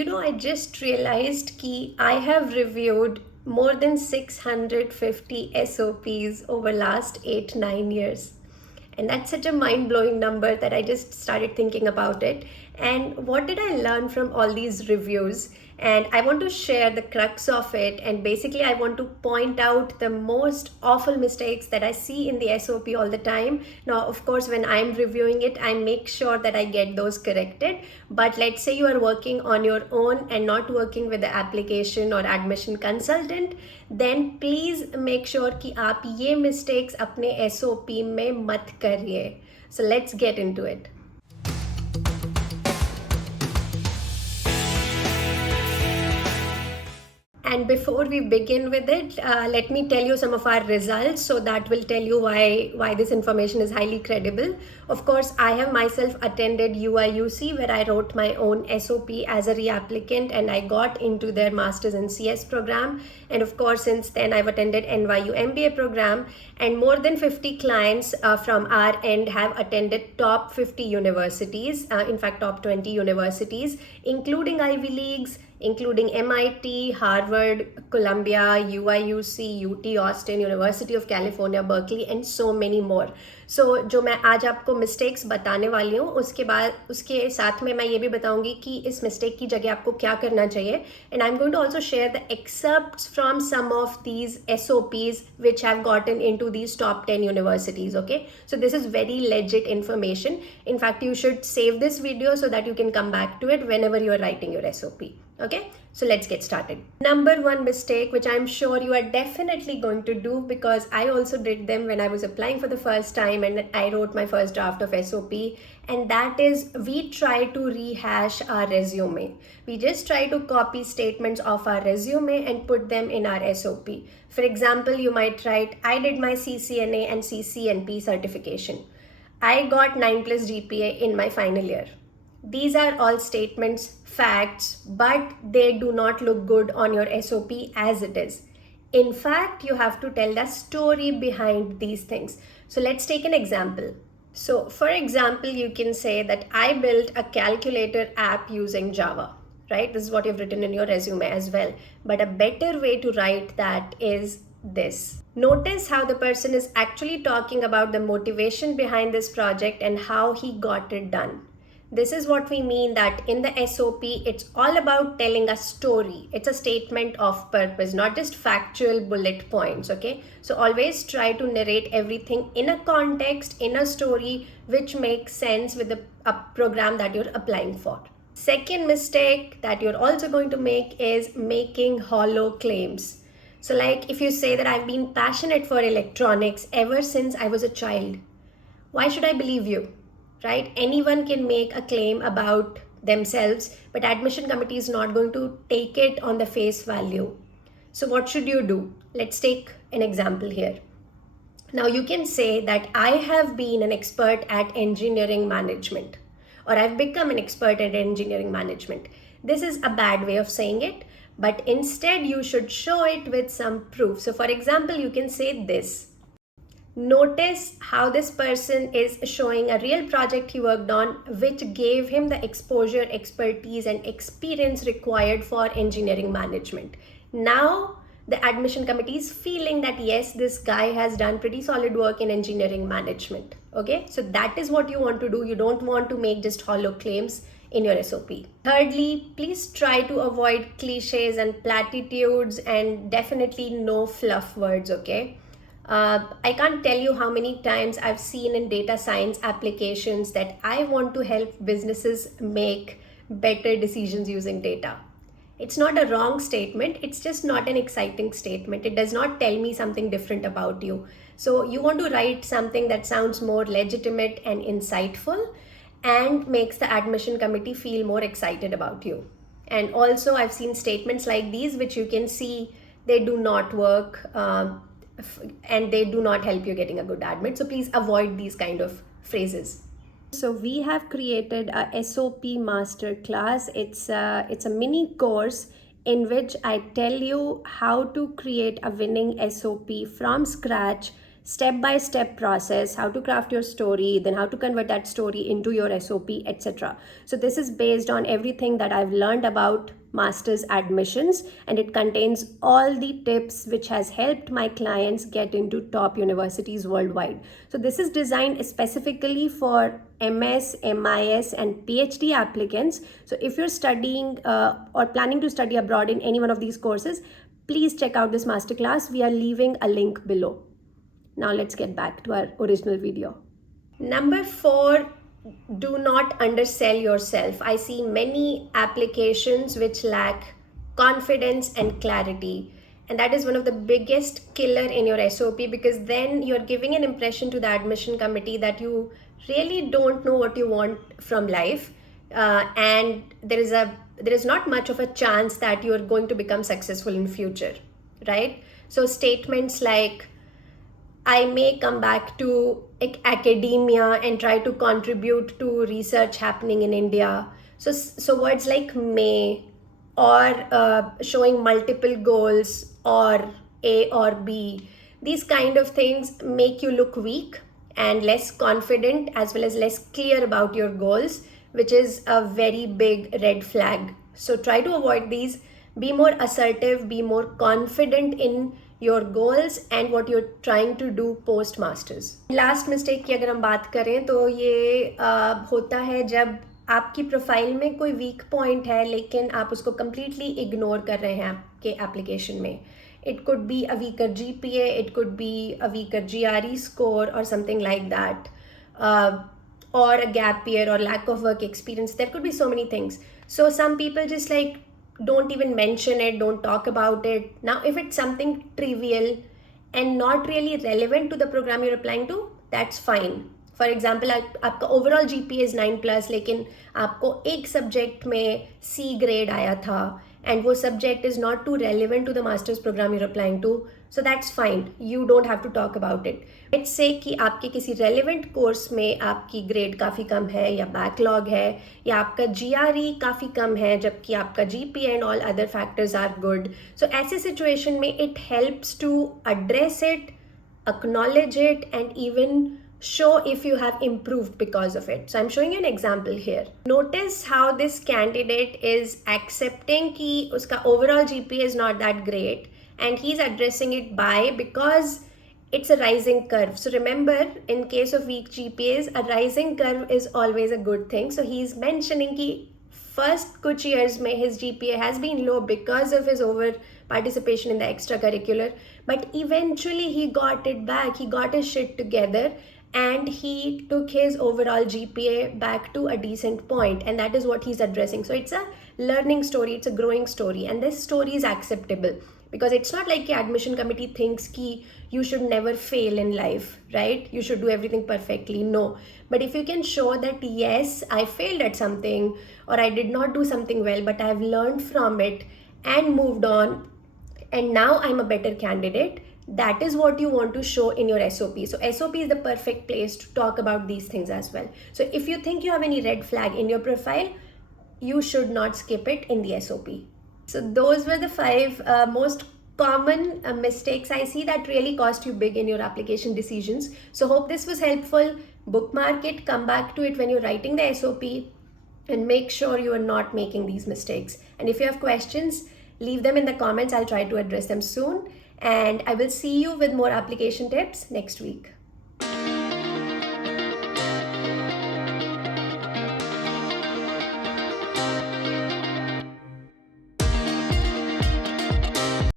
I just realized कि I have reviewed more than 650 SOPs over last 8-9 years. And that's such a mind-blowing number that I just started thinking about it. And what did I learn from all these reviews? And I want to share the crux of it. And basically, I want to point out the most awful mistakes that I see in the SOP all the time. Now, of course, when I'm reviewing it, I make sure that I get those corrected. But let's say you are working on your own and not working with the application or admission consultant, then please make sure कि आप ये mistakes अपने SOP में मत करिए. So let's get into it. And before we begin with it, let me tell you some of our results, so that will tell you why this information is highly credible. Of course, I have myself attended UIUC, where I wrote my own SOP as a reapplicant, and I got into their Masters in CS program. And of course, since then I've attended NYU MBA program, and more than 50 clients from our end have attended top 50 universities, in fact top 20 universities, including Ivy Leagues, including MIT, Harvard, Columbia, UIUC, UT Austin, University of California, Berkeley, and so many more. So जो मैं आज आपको mistakes बताने वाली हूँ, उसके साथ में मैं ये भी बताऊँगी कि इस mistake की जगह आपको क्या करना चाहिए. And I'm going to also share the excerpts from some of these SOPs which have gotten into these top 10 universities, okay? So this is very legit information. In fact, you should save this video so that you can come back to it whenever you are writing your SOP. Okay, so let's get started. Number one mistake, which I'm sure you are definitely going to do, because I also did them when I was applying for the first time and I wrote my first draft of SOP, and that is we try to rehash our resume. We just try to copy statements of our resume and put them in our SOP. For example, you might write, I did my CCNA and CCNP certification. I got 9+ GPA in my final year. These are all statements, facts, but they do not look good on your SOP as it is. In fact, you have to tell the story behind these things. So let's take an example. So for example, you can say that I built a calculator app using Java, right? This is what you've written in your resume as well. But a better way to write that is this. Notice how the person is actually talking about the motivation behind this project and how he got it done. This is what we mean that in the SOP, it's all about telling a story. It's a statement of purpose, not just factual bullet points, okay? So always try to narrate everything in a context, in a story, which makes sense with a program that you're applying for. Second mistake that you're also going to make is making hollow claims. So like if you say that I've been passionate for electronics ever since I was a child, why should I believe you? Right? Anyone can make a claim about themselves, but admission committee is not going to take it on the face value. So what should you do? Let's take an example here. Now you can say that I have been an expert at engineering management, or I've become an expert at engineering management. This is a bad way of saying it, but instead you should show it with some proof. So for example, you can say this. Notice how this person is showing a real project he worked on, which gave him the exposure, expertise, and experience required for engineering management. Now, the admission committee is feeling that yes, this guy has done pretty solid work in engineering management. Okay, so that is what you want to do. You don't want to make just hollow claims in your SOP. Thirdly, please try to avoid cliches and platitudes, and definitely no fluff words, okay? I can't tell you how many times I've seen in data science applications that I want to help businesses make better decisions using data. It's not a wrong statement, it's just not an exciting statement. It does not tell me something different about you. So you want to write something that sounds more legitimate and insightful and makes the admission committee feel more excited about you. And also I've seen statements like these, which you can see they do not work. And they do not help you getting a good admit. So please avoid these kind of phrases. So we have created a SOP masterclass. It's a mini course in which I tell you how to create a winning SOP from scratch step-by-step process, how to craft your story, then how to convert that story into your SOP, etc. So this is based on everything that I've learned about master's admissions, and it contains all the tips which has helped my clients get into top universities worldwide. So this is designed specifically for MS, MIS and PhD applicants. So if you're studying or planning to study abroad in any one of these courses, please check out this masterclass. We are leaving a link below. Now let's get back to our original video. Number 4, do not undersell yourself. I see many applications which lack confidence and clarity. And that is one of the biggest killer in your SOP, because then you're giving an impression to the admission committee that you really don't know what you want from life. And there is not much of a chance that you're going to become successful in future, right? So statements like, I may come back to academia and try to contribute to research happening in India. So words like may, or showing multiple goals, or A or B, these kind of things make you look weak and less confident, as well as less clear about your goals, which is a very big red flag. So try to avoid these. Be more assertive, be more confident in your goals and what you're trying to do post masters. Last mistake की अगर हम बात करें तो ये होता है जब आपकी प्रोफाइल में कोई वीक पॉइंट है लेकिन आप उसको completely इग्नोर कर रहे हैं आपके एप्लीकेशन में. It could be a weaker GPA, it could be a weaker GRE score or something like that, or a gap year or lack of work experience. There could be so many things. So some people just like don't even mention it, don't talk about it. Now if it's something trivial and not really relevant to the program you're applying to, that's fine. For example, आपका overall GPA is 9+ लेकिन आपको एक subject में C grade आया था and वो subject is not too relevant to the master's program you're applying to, so that's fine. You don't have to talk about it. Let's say कि आपके किसी relevant course में आपकी grade काफ़ी कम है या backlog है या आपका GRE काफ़ी कम है जबकि आपका GPA and all other factors are good. So ऐसे situation में it helps to address it, acknowledge it and even show if you have improved because of it. So I'm showing you an example here. Notice how this candidate is accepting कि उसका overall GPA is not that great and he's addressing it by because it's a rising curve. So remember, in case of weak GPAs, a rising curve is always a good thing. So he's mentioning कि first कुछ years में his GPA has been low because of his over participation in the extracurricular, but eventually he got it back, he got his shit together and he took his overall GPA back to a decent point, and that is what he's addressing. So it's a learning story, it's a growing story, and this story is acceptable because it's not like the admission committee thinks ki you should never fail in life, right? You should do everything perfectly. No. But if you can show that yes, I failed at something or I did not do something well, but I have learned from it and moved on, and now I'm a better candidate, that is what you want to show in your SOP. So SOP is the perfect place to talk about these things as well. So if you think you have any red flag in your profile, you should not skip it in the SOP. So those were the 5 most common mistakes I see that really cost you big in your application decisions. So hope this was helpful. Bookmark it, come back to it when you're writing the SOP and make sure you are not making these mistakes. And if you have questions, leave them in the comments. I'll try to address them soon. And I will see you with more application tips next week.